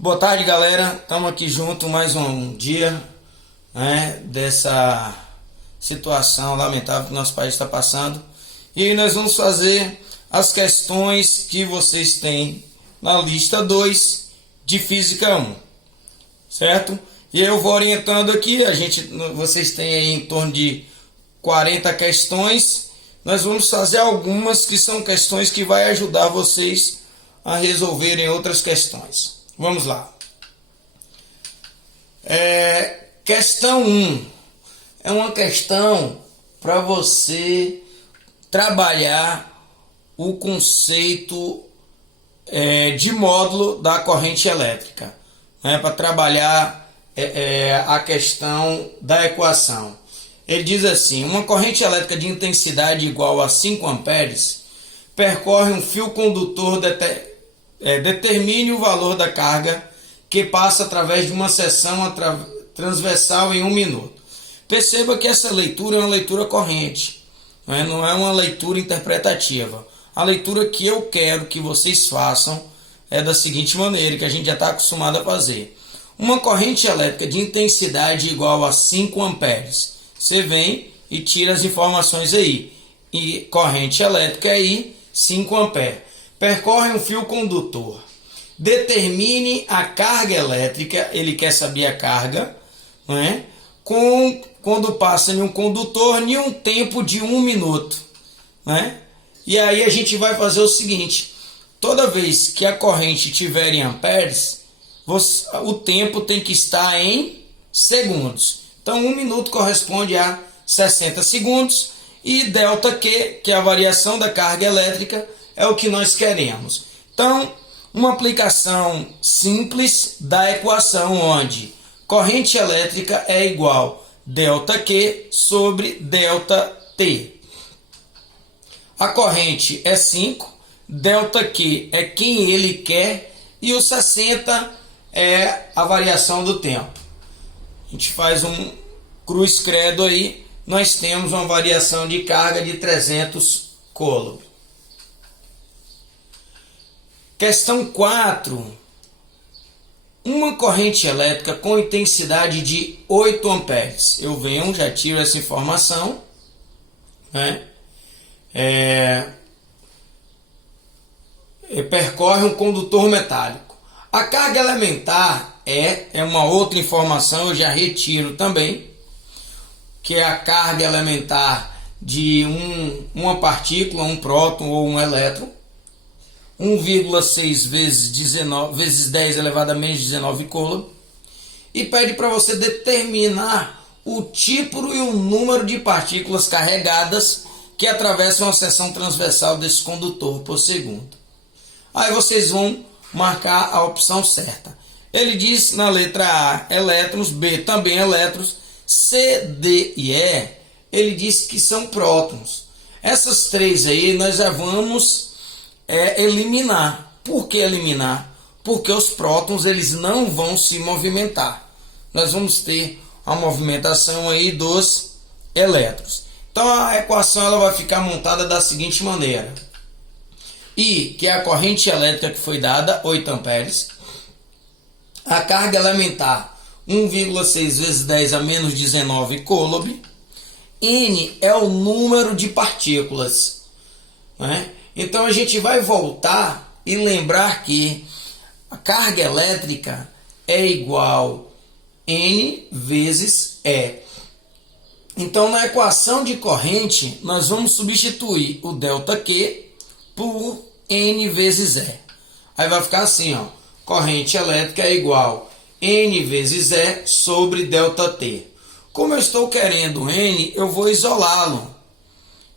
Boa tarde, galera. Estamos aqui junto mais um dia, né, dessa situação lamentável que nosso país está passando. E aí nós vamos fazer as questões que vocês têm na lista 2 de Física 1, certo? E eu vou orientando aqui, vocês têm aí em torno de 40 questões. Nós vamos fazer algumas que são questões que vai ajudar vocês a resolverem outras questões. Vamos lá. Questão 1 é uma questão para você trabalhar o conceito de módulo da corrente elétrica, né, para trabalhar a questão da equação. Ele diz assim: uma corrente elétrica de intensidade igual a 5 amperes percorre um fio condutor determine o valor da carga que passa através de uma seção transversal em 1 minuto. Perceba que essa leitura é uma leitura corrente, não é uma leitura interpretativa. A leitura que eu quero que vocês façam é da seguinte maneira, que a gente já está acostumado a fazer. Uma corrente elétrica de intensidade igual a 5 amperes. Você vem e tira as informações aí. E corrente elétrica aí, 5 amperes. Percorre um fio condutor. Determine a carga elétrica, ele quer saber a carga, não é? Quando passa em um condutor, em um tempo de 1 minuto. Né? E aí a gente vai fazer o seguinte: toda vez que a corrente estiver em amperes, o tempo tem que estar em segundos. Então 1 minuto corresponde a 60 segundos e ΔQ, que é a variação da carga elétrica, é o que nós queremos. Então, uma aplicação simples da equação onde corrente elétrica é igual ΔQ sobre ΔT. A corrente é 5, ΔQ é quem ele quer e o 60 é a variação do tempo. A gente faz um cruz credo aí, nós temos uma variação de carga de 300 coulomb. Questão 4. Uma corrente elétrica com intensidade de 8 amperes. Eu venho, já tiro essa informação, né? Percorre um condutor metálico. A carga elementar é uma outra informação, eu já retiro também, que é a carga elementar de uma partícula, um próton ou um elétron. 1,6 vezes 10 elevado a menos 19 coulomb, e pede para você determinar o tipo e o número de partículas carregadas que atravessam a seção transversal desse condutor por segundo. Aí vocês vão marcar a opção certa. Ele diz na letra A elétrons, B também elétrons, C, D e E, ele diz que são prótons. Essas três aí nós já vamos eliminar. Por que eliminar? Porque os prótons eles não vão se movimentar. Nós vamos ter a movimentação aí dos elétrons. Então a equação ela vai ficar montada da seguinte maneira: I, que é a corrente elétrica que foi dada, 8 amperes. A carga elementar, 1,6 vezes 10 a menos 19 coulomb. N é o número de partículas, né? Então a gente vai voltar e lembrar que a carga elétrica é igual N vezes E. Então na equação de corrente nós vamos substituir o ΔQ por N vezes E. Aí vai ficar assim, ó: corrente elétrica é igual N vezes E sobre ΔT. Como eu estou querendo N, eu vou isolá-lo.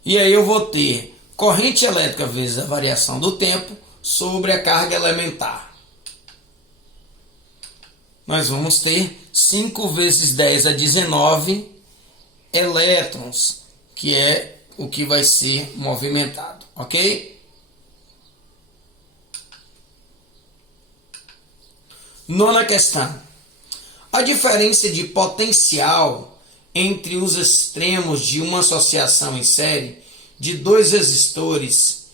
E aí eu vou ter corrente elétrica vezes a variação do tempo sobre a carga elementar. Nós vamos ter 5 vezes 10 a 19 elétrons, que é o que vai ser movimentado, ok? Nona questão. A diferença de potencial entre os extremos de uma associação em série de dois resistores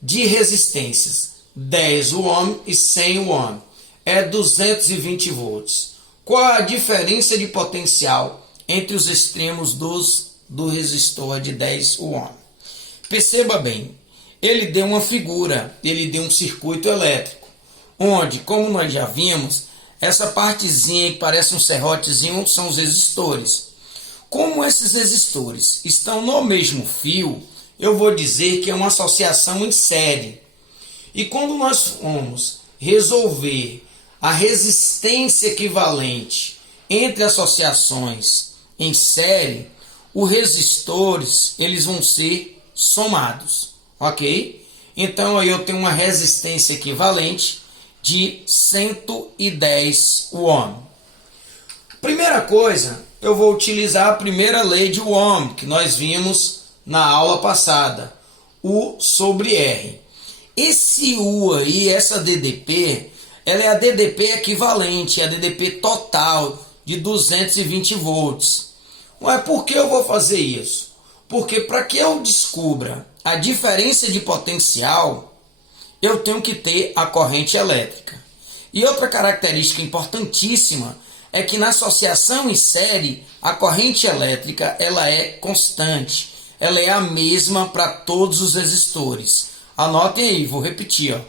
de resistências 10 ohm e 100 ohm é 220 volts. Qual a diferença de potencial entre os extremos do resistor de 10 ohm? Perceba bem, ele deu uma figura, ele deu um circuito elétrico, onde, como nós já vimos, essa partezinha que parece um serrotezinho são os resistores. Como esses resistores estão no mesmo fio, eu vou dizer que é uma associação em série. E quando nós vamos resolver a resistência equivalente entre associações em série, os resistores eles vão ser somados, ok? Então aí eu tenho uma resistência equivalente de 110 ohm. Primeira coisa, eu vou utilizar a primeira lei de Ohm, que nós vimos na aula passada, U sobre R. Esse U aí, essa DDP, ela é a DDP equivalente, a DDP total de 220 volts. Mas por que eu vou fazer isso? Porque para que eu descubra a diferença de potencial, eu tenho que ter a corrente elétrica. E outra característica importantíssima é que na associação em série, a corrente elétrica ela é constante. Ela é a mesma para todos os resistores. Anotem aí, vou repetir.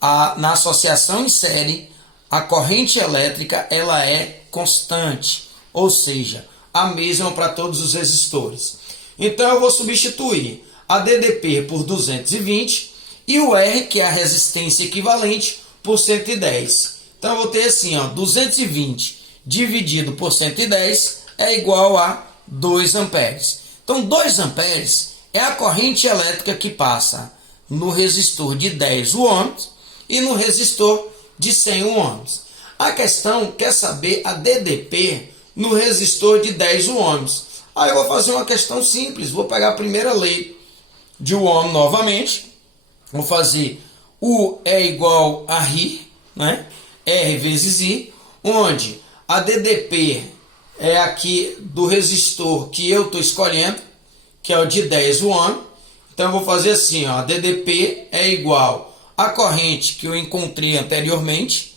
Na associação em série, a corrente elétrica ela é constante. Ou seja, a mesma para todos os resistores. Então eu vou substituir a DDP por 220 e o R, que é a resistência equivalente, por 110. Então eu vou ter assim, 220 dividido por 110 é igual a 2 amperes. Então 2 amperes é a corrente elétrica que passa no resistor de 10 ohms e no resistor de 100 ohms. A questão quer saber a DDP no resistor de 10 ohms. Aí eu vou fazer uma questão simples, vou pegar a primeira lei de Ohm novamente, vou fazer U é igual a R, né? R vezes I, onde a DDP é aqui do resistor que eu estou escolhendo, que é o de 10 ohm. Então eu vou fazer assim, a DDP é igual à corrente que eu encontrei anteriormente,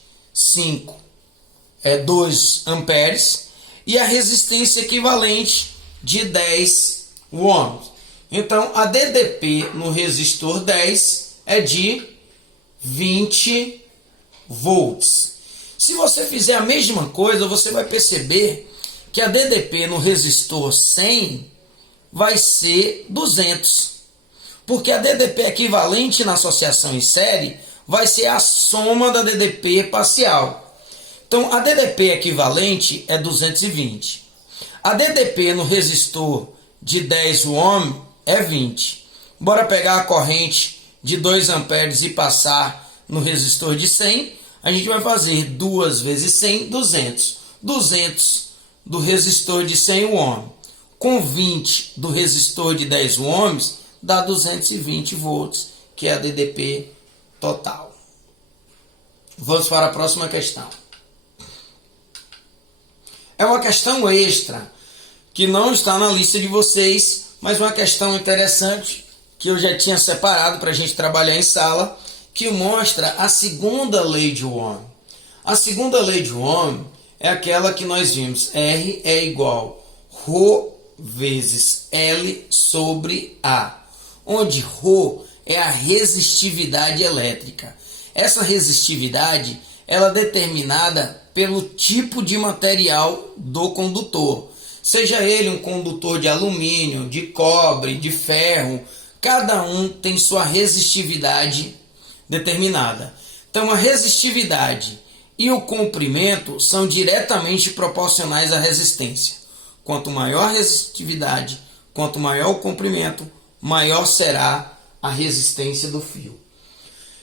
2 amperes, e a resistência equivalente de 10 ohms. Então a DDP no resistor 10 é de 20 volts. Se você fizer a mesma coisa, você vai perceber que a DDP no resistor 100 vai ser 200. Porque a DDP equivalente na associação em série vai ser a soma da DDP parcial. Então a DDP equivalente é 220. A DDP no resistor de 10 ohm é 20. Bora pegar a corrente de 2 amperes e passar no resistor de 100. A gente vai fazer 2 vezes 100, 200. 200 do resistor de 100 ohm com 20 do resistor de 10 ohms dá 220 volts, que é a DDP total. Vamos para a próxima questão. É uma questão extra, que não está na lista de vocês, mas uma questão interessante que eu já tinha separado para a gente trabalhar em sala, que mostra a segunda lei de Ohm. A segunda lei de Ohm é aquela que nós vimos, R é igual Rho vezes L sobre A, onde Rho é a resistividade elétrica. Essa resistividade ela é determinada pelo tipo de material do condutor. Seja ele um condutor de alumínio, de cobre, de ferro, cada um tem sua resistividade determinada. Então a resistividade e o comprimento são diretamente proporcionais à resistência. Quanto maior a resistividade, quanto maior o comprimento, maior será a resistência do fio.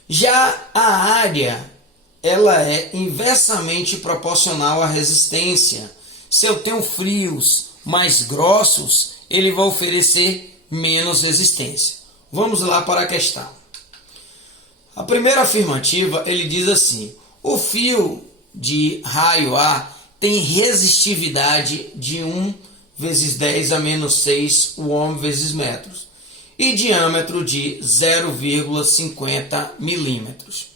Já a área, ela é inversamente proporcional à resistência. Se eu tenho fios mais grossos, ele vai oferecer menos resistência. Vamos lá para a questão. A primeira afirmativa, ele diz assim: o fio de raio A tem resistividade de 1 vezes 10 a menos 6 ohm vezes metros e diâmetro de 0,50 milímetros.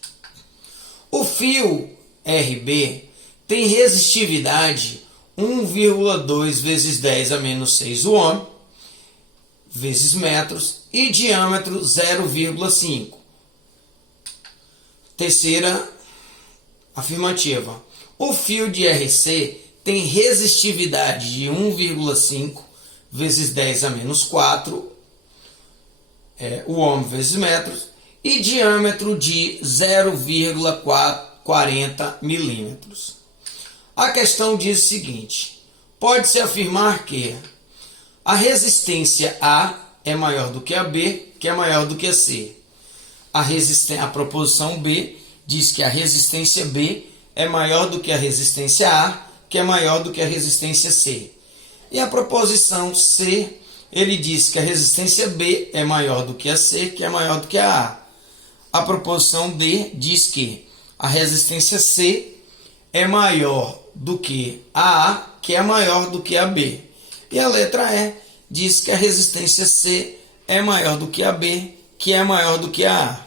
O fio RB tem resistividade 1,2 vezes 10 a menos 6 ohm, vezes metros, e diâmetro 0,5. Terceira afirmativa. O fio de RC tem resistividade de 1,5 vezes 10 a menos 4, o ohm vezes metros, e diâmetro de 0,40 milímetros. A questão diz o seguinte: pode-se afirmar que a resistência A é maior do que a B, que é maior do que a C. A proposição B diz que a resistência B é maior do que a resistência A, que é maior do que a resistência C. E a proposição C, ele diz que a resistência B é maior do que a C, que é maior do que a A. A proposição D diz que a resistência C é maior do que a A, que é maior do que a B. E a letra E diz que a resistência C é maior do que a B, que é maior do que a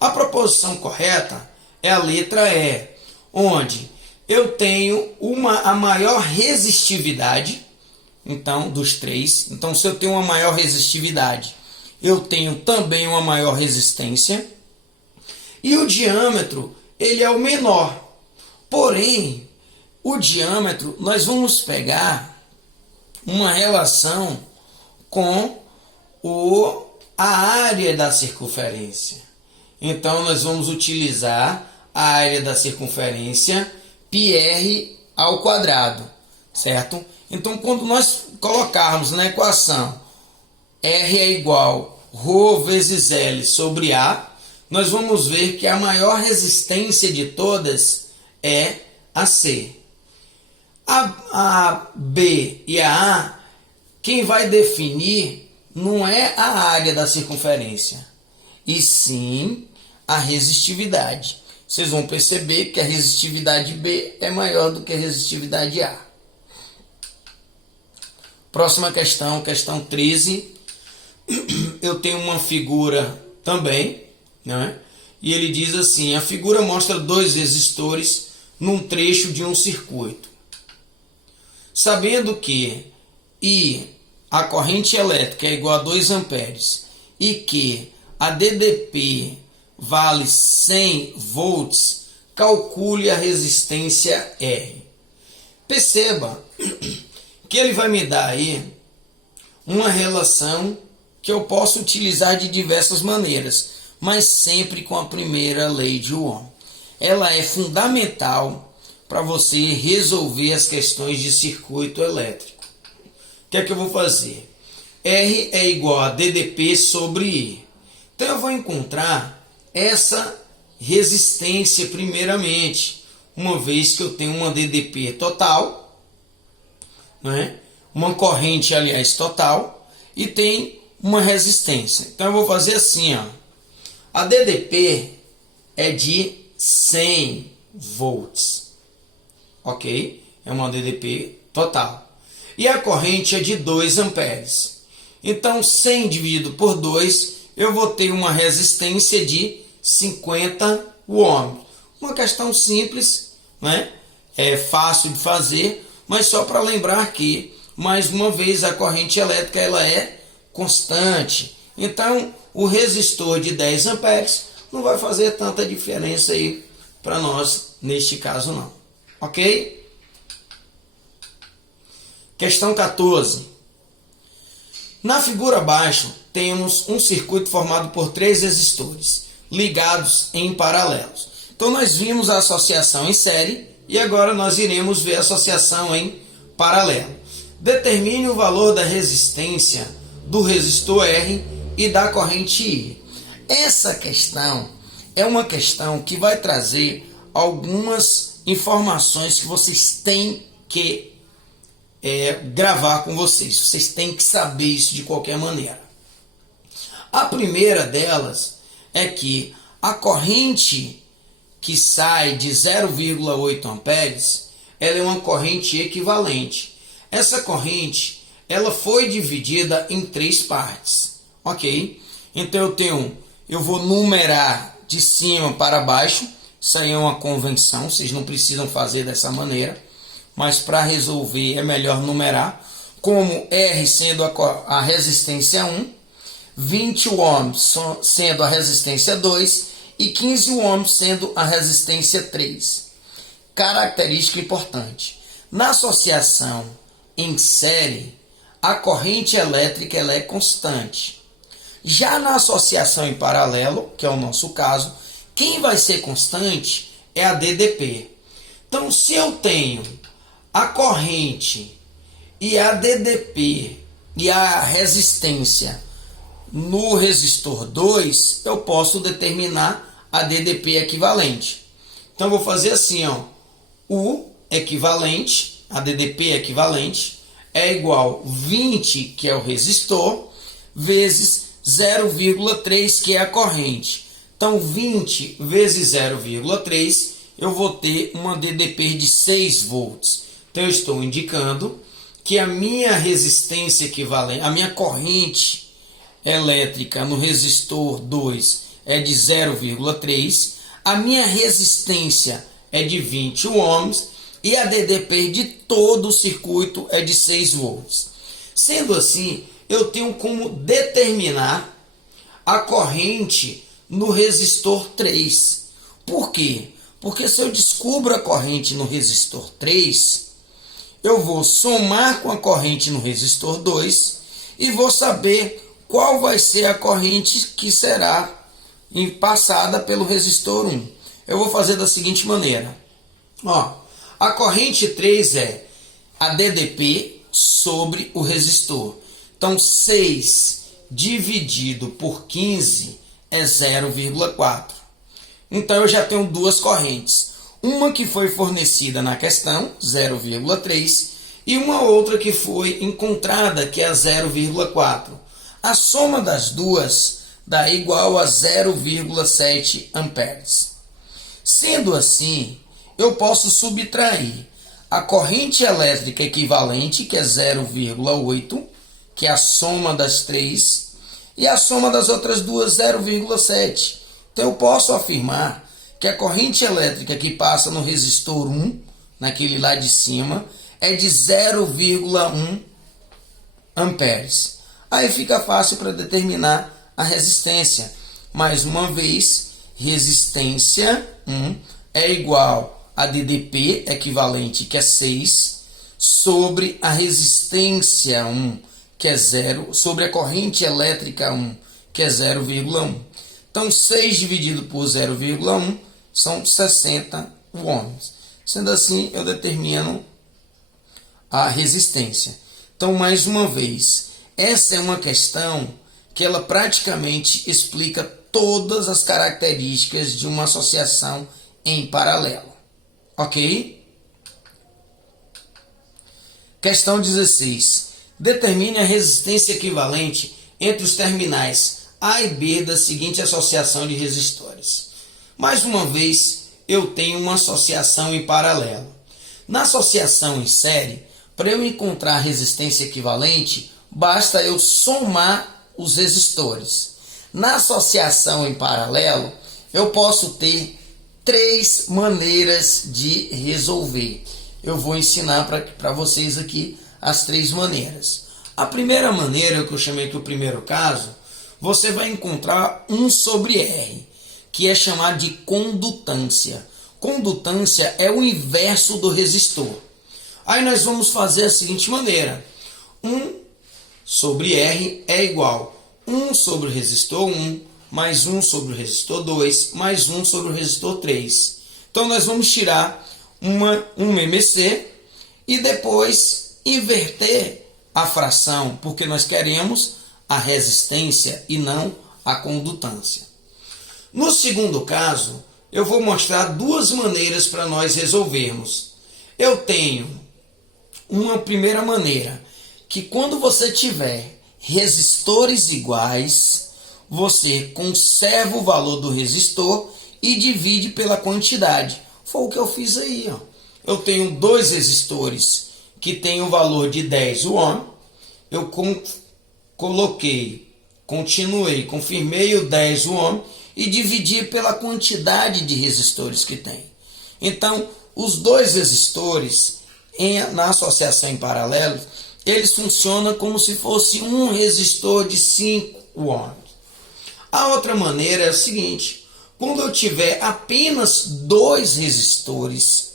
A. A proposição correta é a letra E, onde eu tenho a maior resistividade, então, dos três. Então, se eu tenho uma maior resistividade, eu tenho também uma maior resistência. E o diâmetro, ele é o menor. Porém, o diâmetro, nós vamos pegar uma relação com a área da circunferência. Então, nós vamos utilizar a área da circunferência πr ao quadrado, certo? Então, quando nós colocarmos na equação R é igual a ρ vezes L sobre A, nós vamos ver que a maior resistência de todas é a C. A B e a A, quem vai definir não é a área da circunferência, e sim a resistividade. Vocês vão perceber que a resistividade B é maior do que a resistividade A. Próxima questão, questão 13. Eu tenho uma figura também, né? E ele diz assim: a figura mostra dois resistores num trecho de um circuito. Sabendo que I, a corrente elétrica, é igual a 2 amperes e que a DDP vale 100 volts, calcule a resistência R. Perceba que ele vai me dar aí uma relação que eu posso utilizar de diversas maneiras, mas sempre com a primeira lei de Ohm. Ela é fundamental para você resolver as questões de circuito elétrico. O que é que eu vou fazer? R é igual a DDP sobre I. Então eu vou encontrar essa resistência primeiramente, uma vez que eu tenho uma DDP total, né? Uma corrente, aliás, total, e tem uma resistência. Então eu vou fazer assim, ó. A DDP é de 100 volts, ok? É uma DDP total. E a corrente é de 2 amperes. Então 100 dividido por 2, eu vou ter uma resistência de 50 ohms. Uma questão simples, né? É fácil de fazer, mas só para lembrar que, mais uma vez, a corrente elétrica ela é constante. Então, o resistor de 10 amperes não vai fazer tanta diferença aí para nós, neste caso não. Ok? Questão 14. Na figura abaixo, temos um circuito formado por 3 resistores, ligados em paralelos. Então, nós vimos a associação em série e agora nós iremos ver a associação em paralelo. Determine o valor da resistência do resistor R e da corrente I. Essa questão é uma questão que vai trazer algumas informações que vocês têm que gravar com vocês. Vocês têm que saber isso de qualquer maneira. A primeira delas é que a corrente que sai de 0,8 amperes, ela é uma corrente equivalente. Essa corrente, ela foi dividida em 3 partes, ok? Então eu vou numerar de cima para baixo. Isso aí é uma convenção, vocês não precisam fazer dessa maneira, mas para resolver é melhor numerar, como R sendo a resistência 1, 20 ohms sendo a resistência 2 e 15 ohms sendo a resistência 3. Característica importante: na associação em série, a corrente elétrica ela é constante. Já na associação em paralelo, que é o nosso caso, quem vai ser constante é a DDP. Então, se eu tenho a corrente e a DDP e a resistência no resistor 2, eu posso determinar a DDP equivalente. Então, eu vou fazer assim, ó, o equivalente, a DDP equivalente, é igual a 20, que é o resistor, vezes 0,3, que é a corrente. Então, 20 vezes 0,3, eu vou ter uma DDP de 6 volts. Então, eu estou indicando que a minha resistência equivalente, a minha corrente elétrica no resistor 2 é de 0,3, a minha resistência é de 20 ohms e a DDP de todo o circuito é de 6 volts. Sendo assim, eu tenho como determinar a corrente no resistor 3. Por quê? Porque se eu descubro a corrente no resistor 3, eu vou somar com a corrente no resistor 2 e vou saber qual vai ser a corrente que será passada pelo resistor 1. Eu vou fazer da seguinte maneira. Ó, a corrente 3 é a DDP sobre o resistor. Então, 6 dividido por 15 é 0,4. Então, eu já tenho duas correntes. Uma que foi fornecida na questão, 0,3, e uma outra que foi encontrada, que é 0,4. A soma das duas dá igual a 0,7 amperes. Sendo assim, eu posso subtrair a corrente elétrica equivalente, que é 0,8, que é a soma das três, e a soma das outras duas, 0,7. Então, eu posso afirmar que a corrente elétrica que passa no resistor 1, naquele lá de cima, é de 0,1 amperes. Aí fica fácil para determinar a resistência. Mais uma vez, resistência 1 é igual a DDP, equivalente, que é 6, sobre a resistência 1, que é 0, sobre a corrente elétrica 1, que é 0,1. Então, 6 dividido por 0,1 são 60 ohms. Sendo assim, eu determino a resistência. Então, mais uma vez, essa é uma questão que ela praticamente explica todas as características de uma associação em paralelo. Ok? Questão 16. Determine a resistência equivalente entre os terminais A e B da seguinte associação de resistores. Mais uma vez, eu tenho uma associação em paralelo. Na associação em série, para eu encontrar a resistência equivalente, basta eu somar os resistores. Na associação em paralelo, eu posso ter três maneiras de resolver. Eu vou ensinar para vocês aqui as três maneiras. A primeira maneira, que eu chamei aqui o primeiro caso, você vai encontrar 1 sobre R, que é chamado de condutância. Condutância é o inverso do resistor. Aí nós vamos fazer a seguinte maneira. 1 sobre R é igual a 1 sobre o resistor 1, mais 1 sobre o resistor 2, mais 1 sobre o resistor 3. Então nós vamos tirar um MC e depois inverter a fração, porque nós queremos a resistência e não a condutância. No segundo caso, eu vou mostrar duas maneiras para nós resolvermos. Eu tenho uma primeira maneira, que quando você tiver resistores iguais, você conserva o valor do resistor e divide pela quantidade. Foi o que eu fiz aí. Ó. Eu tenho dois resistores que têm o valor de 10 ohm. Eu continuei, confirmei o 10 ohm e dividir pela quantidade de resistores que tem. Então, os dois resistores na associação em paralelo, eles funcionam como se fosse um resistor de 5 ohms. A outra maneira é o seguinte: quando eu tiver apenas dois resistores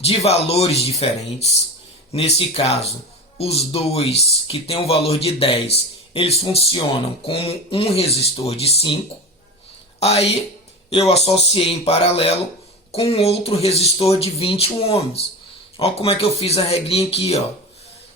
de valores diferentes, nesse caso, os dois que têm um valor de 10, eles funcionam como um resistor de 5, aí eu associei em paralelo com outro resistor de 20 ohms. Olha como é que eu fiz a regrinha aqui, ó.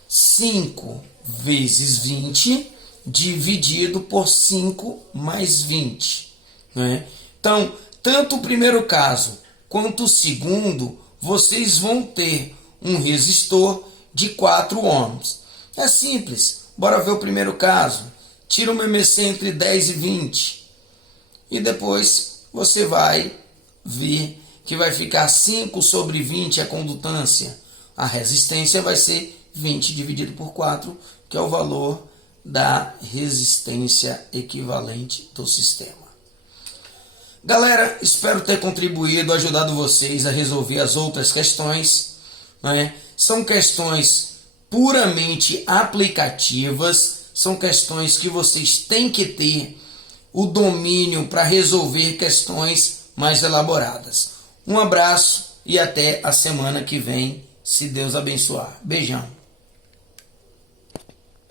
5 vezes 20 dividido por 5 mais 20. Né? Então, tanto o primeiro caso quanto o segundo, vocês vão ter um resistor de 4 ohms. É simples. Bora ver o primeiro caso. Tira uma MMC entre 10 e 20. E depois você vai ver que vai ficar 5 sobre 20 a condutância. A resistência vai ser 20 dividido por 4, que é o valor da resistência equivalente do sistema. Galera, espero ter contribuído, ajudado vocês a resolver as outras questões. Né? São questões puramente aplicativas, são questões que vocês têm que ter o domínio para resolver questões mais elaboradas. Um abraço e até a semana que vem, se Deus abençoar. Beijão.